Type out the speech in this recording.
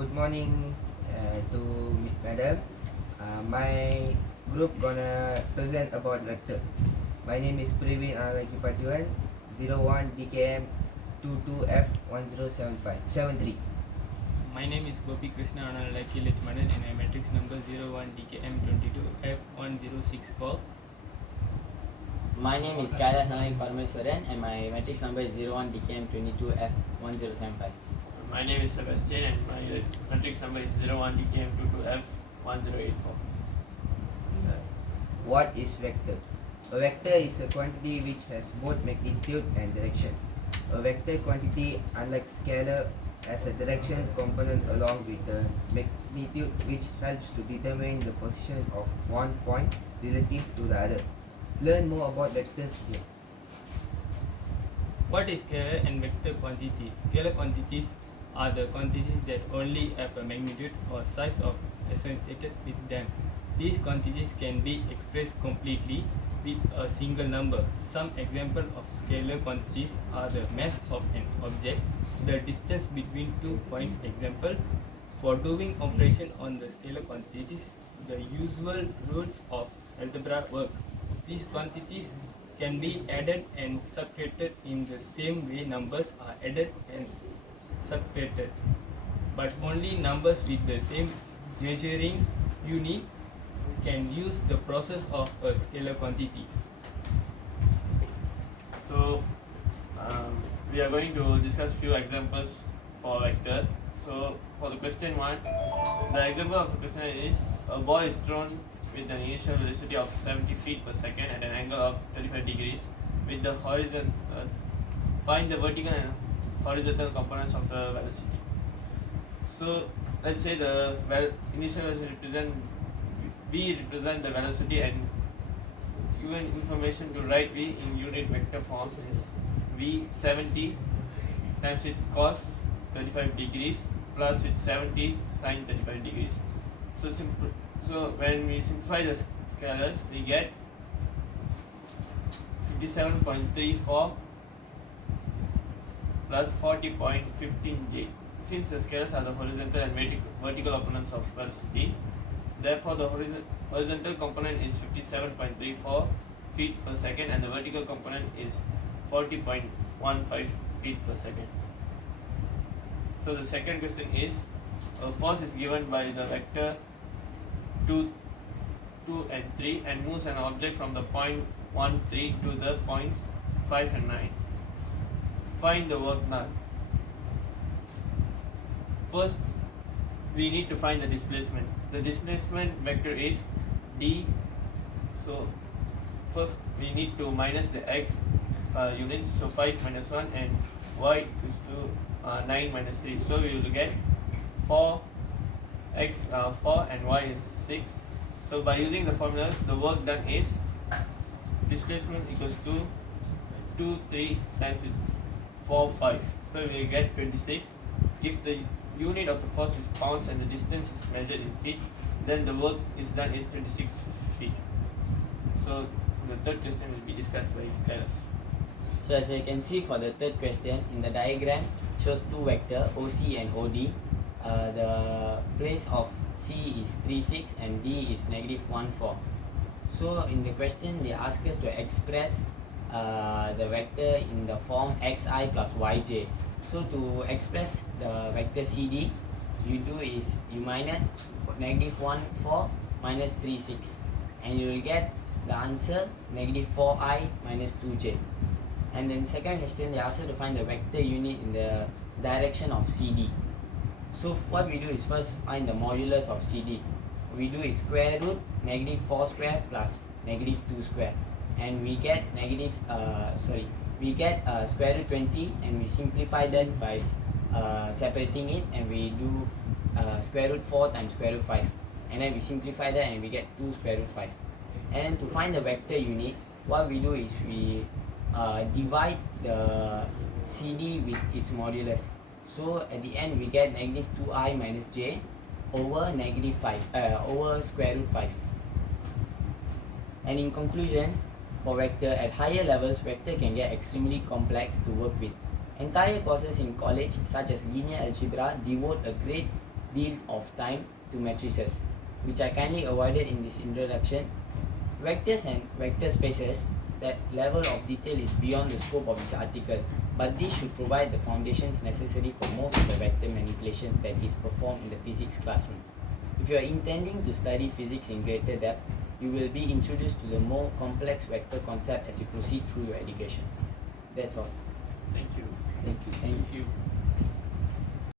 Good morning to madam. My group gonna present about vector. My name is Privin PATHEVAN 01 DKM 22F1073. My name is GOPI KRISNA LECHMANAN and my matrix number 01 DKM 22F1064. My name is KAILASSH PARAMESWARAN and my matrix number is 01 DKM 22F1075. My name is SEBESTIEN and my matrix number is 01 DKM 22F1084. What is vector? A vector is a quantity which has both magnitude and direction. A vector quantity, unlike scalar, has a direction component along with the magnitude, which helps to determine the position of one point relative to the other. Learn more about vectors here. What is scalar and vector quantities? Scalar quantities are the quantities that only have a magnitude or size of associated with them. These quantities can be expressed completely with a single number. Some examples of scalar quantities are the mass of an object, the distance between 2 points. Example, for doing operation on the scalar quantities, the usual rules of algebra work. These quantities can be added and subtracted in the same way numbers are added and subtracted, but only numbers with the same measuring unit can use the process of a scalar quantity. So we are going to discuss few examples for vector. So for the question 1, the example of the question is a ball is thrown with an initial velocity of 70 feet per second at an angle of 35 degrees with the horizon. Find the vertical and horizontal components of the velocity. So let's say the initial velocity V represent the velocity, and given information to write V in unit vector forms is V 70 times with cos 35 degrees plus with 70 sin 35 degrees. So when we simplify the scalars, we get 57.34 plus 40.15J. Since the scalars are the horizontal and vertical opponents of velocity, therefore the horizontal component is 57.34 feet per second and the vertical component is 40.15 feet per second. So the second question is, a force is given by the vector 2, 2 and 3 and moves an object from the point 1, 3 to the points 5 and 9. Find the work done. First, we need to find the displacement. The displacement vector is D. So first we need to minus the x units, so 5 minus 1 and y equals to 9 minus 3. So we will get 4 x 4 and y is 6. So by using the formula, the work done is displacement equals to 2, 3 times with 4, 5. So we will get 26. If the unit of the force is pounds and the distance is measured in feet, then the work is done is 26 feet. So the third question will be discussed by KAILASSH. So as you can see for the third question, in the diagram shows two vectors OC and OD. The place of C is 3, 6 and D is negative 1, 4. So in the question they ask us to express the vector in the form xi plus yj. So to express the vector CD, you do is you minus negative 1, 4 minus 3, 6 and you will get the answer negative 4i minus 2j. And then second question they ask us to find the vector unit in the direction of CD. So what we do is first find the modulus of CD. We do is square root negative 4 square plus negative 2 square and we get square root 20 and we simplify that by separating it and we do square root 4 times square root 5 and then we simplify that and we get 2 square root 5. And then to find the vector unit, what we do is we divide the CD with its modulus. So at the end we get negative 2i minus j over negative 5 over square root 5. And in conclusion, for vector at higher levels, vector can get extremely complex to work with. Entire courses in college such as linear algebra devote a great deal of time to matrices, which I kindly avoided in this introduction. Vectors and vector spaces, that level of detail is beyond the scope of this article, but this should provide the foundations necessary for most of the vector manipulation that is performed in the physics classroom. If you are intending to study physics in greater depth, you will be introduced to the more complex vector concept as you proceed through your education. That's all. Thank you. Thank you. Thank you.